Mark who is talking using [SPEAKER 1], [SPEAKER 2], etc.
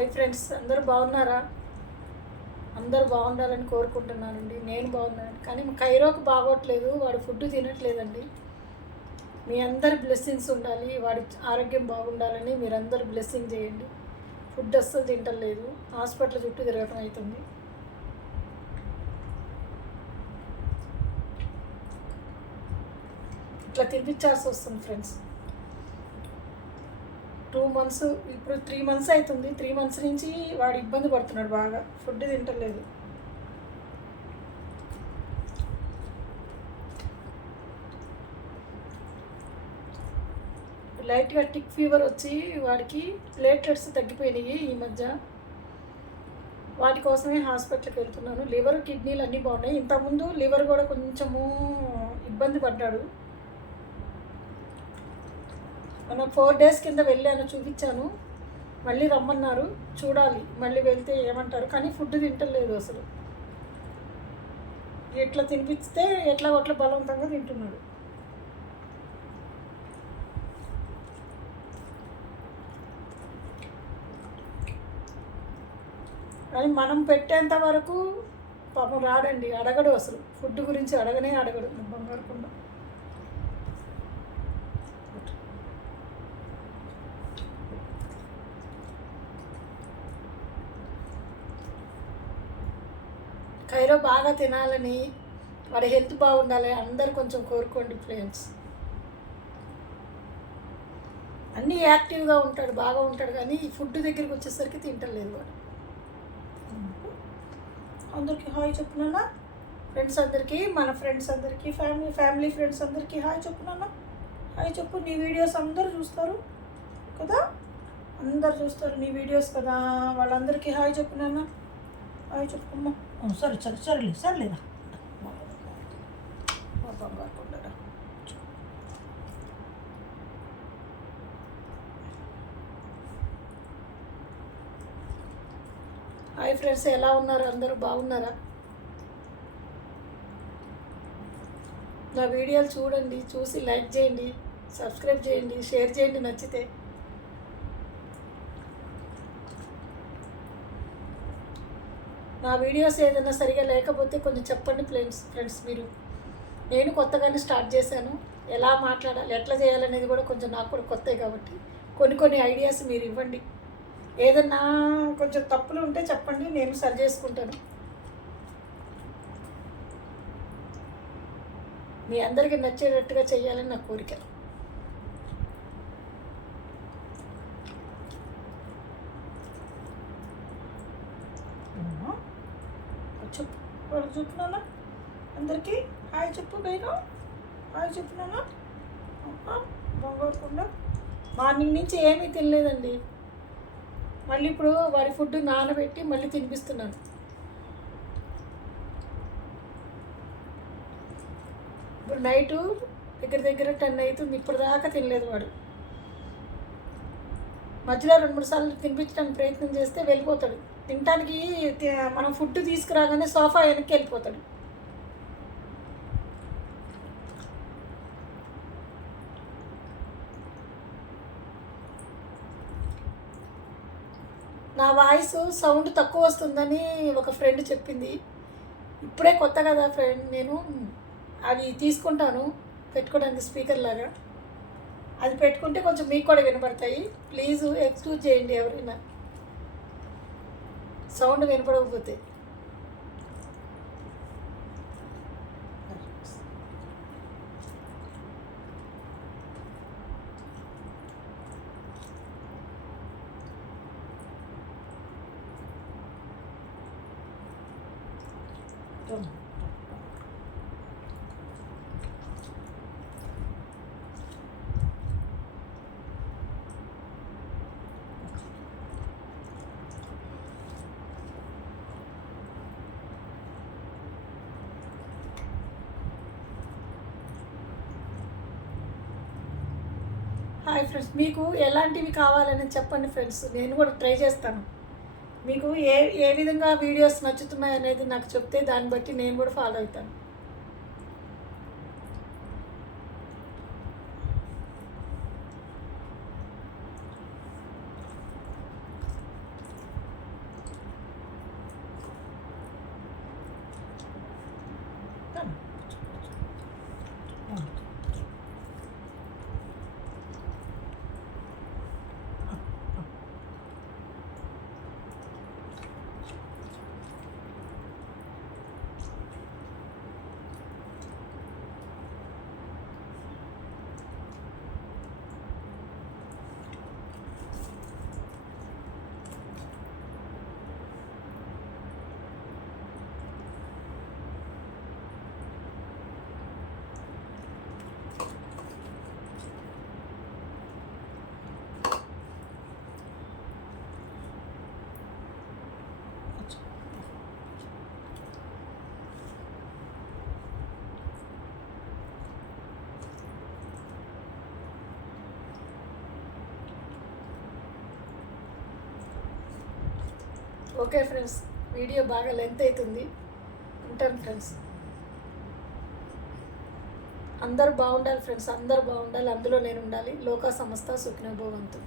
[SPEAKER 1] Hi friends అందరూ బాగున్నారా? అందరూ బాగుండాలని కోరుకుంటున్నానండి. నేను బాగున్నాను. కానీ మా కైరోకి బాగోట్లేదు వాడు ఫుడ్ తినట్లేదండి. మీ అందరి బ్లెస్సింగ్స్ ఉండాలి వాడి ఆరోగ్యం బాగుండాలని మీరందరూ బ్లెస్సింగ్ చేయండి. ఫుడ్ అస్సలు తింటలేదు. హాస్పిటల్ చుట్టూ తిరగటం అవుతుంది. ఇట్లా తినిపించాల్సి వస్తుంది ఫ్రెండ్స్. టూ మంత్స్ ఇప్పుడు త్రీ మంత్స్ అవుతుంది త్రీ మంత్స్ నుంచి వాడు ఇబ్బంది పడుతున్నాడు బాగా. ఫుడ్ తింటలేదు. లైట్గా టిక్ ఫీవర్ వచ్చి వాడికి ప్లేట్లెట్స్ తగ్గిపోయినాయి ఈ మధ్య. వాటి కోసమే హాస్పిటల్కి వెళ్తున్నాను. లివర్ కిడ్నీలు అన్నీ బాగున్నాయి. ఇంతకుముందు లివర్ కూడా కొంచెము ఇబ్బంది పడ్డాడు. మనం ఫోర్ డేస్ కింద వెళ్ళాను చూపించాను. మళ్ళీ రమ్మన్నారు. చూడాలి. మళ్ళీ వెళ్తే ఏమంటారు? కానీ ఫుడ్ తింటలేదు అసలు. ఎట్లా తినిపిస్తే ఎట్లా ఒట్ల బలవంతంగా తింటున్నాడు. కానీ మనం పెట్టేంత వరకు పాపం రాడండి. అడగడు అసలు. ఫుడ్ గురించి అడగనే అడగడు. బంగారు కొండ. కైరో బాగా తినాలని వాడి హెల్త్ బాగుండాలి అందరు కొంచెం కోరుకోండి ఫ్రెండ్స్. అన్నీ యాక్టివ్గా ఉంటాడు బాగా ఉంటాడు కానీ ఈ ఫుడ్ దగ్గరికి వచ్చేసరికి తింటలేదు వాడు. అందరికీ హాయ్ చెప్పునా ఫ్రెండ్స్ అందరికీ మన ఫ్రెండ్స్ అందరికీ ఫ్యామిలీ ఫ్యామిలీ ఫ్రెండ్స్ అందరికీ హాయ్ చెప్పునా హాయ్ చెప్పు నీ వీడియోస్ అందరూ చూస్తారు కదా? అందరు చూస్తారు నీ వీడియోస్ కదా? వాళ్ళందరికీ హాయ్ చెప్పునా అవి చెప్పుమ్మా
[SPEAKER 2] సరే సరే సరేలే సరేలేదా
[SPEAKER 1] బంగారు కొండరా. హాయ్ ఫ్రెండ్స్ ఎలా ఉన్నారు? అందరూ బాగున్నారా? నా వీడియోలు చూడండి చూసి లైక్ చేయండి సబ్స్క్రైబ్ చేయండి షేర్ చేయండి నచ్చితే. నా వీడియోస్ ఏదైనా సరిగా లేకపోతే కొంచెం చెప్పండి ఫ్రెండ్స్ ఫ్రెండ్స్ మీరు. నేను కొత్తగానే స్టార్ట్ చేశాను. ఎలా మాట్లాడాలి ఎట్లా చేయాలనేది కూడా కొంచెం నాకు కూడా కొత్త కాబట్టి కొన్ని కొన్ని ఐడియాస్ మీరు ఇవ్వండి. ఏదన్నా కొంచెం తప్పులు ఉంటే చెప్పండి నేను సరి చేసుకుంటాను. మీ అందరికీ నచ్చేటట్టుగా చేయాలని నా కోరిక. చెప్పు వాళ్ళకి చెప్పున్నానా అందరికీ హాయ్ చెప్పు నేను హాయ్ చెప్పున్నానా బంగారు మార్నింగ్ నుంచి ఏమీ తినలేదండి. మళ్ళీ ఇప్పుడు వారి ఫుడ్ నానబెట్టి మళ్ళీ తినిపిస్తున్నాను. ఇప్పుడు నైటు దగ్గర దగ్గర టెన్ అవుతుంది. ఇప్పుడు దాకా తినలేదు వాడు. మధ్యలో రెండు మూడు సార్లు తినిపించడానికి ప్రయత్నం చేస్తే వెళ్ళిపోతాడు. తినటానికి మనం ఫుడ్ తీసుకురాగానే సోఫా వెనక్కి వెళ్ళిపోతాడు. నా వాయిస్ సౌండ్ తక్కువ వస్తుందని ఒక ఫ్రెండ్ చెప్పింది. ఇప్పుడే కొత్త కదా ఫ్రెండ్ నేను అవి తీసుకుంటాను పెట్టుకోవడానికి స్పీకర్ లాగా. అది పెట్టుకుంటే కొంచెం మీకు కూడా వినపడతాయి ప్లీజ్ ఎక్స్క్యూజ్ చేయండి ఎవరైనా. సౌండ్ వినపడకపోతే హాయ్ ఫ్రెండ్స్ మీకు ఎలాంటివి కావాలని చెప్పండి ఫ్రెండ్స్ నేను కూడా ట్రై చేస్తాను. మీకు ఏ ఏ విధంగా వీడియోస్ నచ్చుతున్నాయి అనేది నాకు చెప్తే దాన్ని బట్టి నేను కూడా ఫాలో అవుతాను. ఓకే ఫ్రెండ్స్ వీడియో బాగా లెంత్ అవుతుంది ఉంటాను ఫ్రెండ్స్. అందరు బాగుండాలి ఫ్రెండ్స్ అందరు బాగుండాలి అందులో నేను ఉండాలి. లోకా సంస్థ సుఖ్నభవంతు.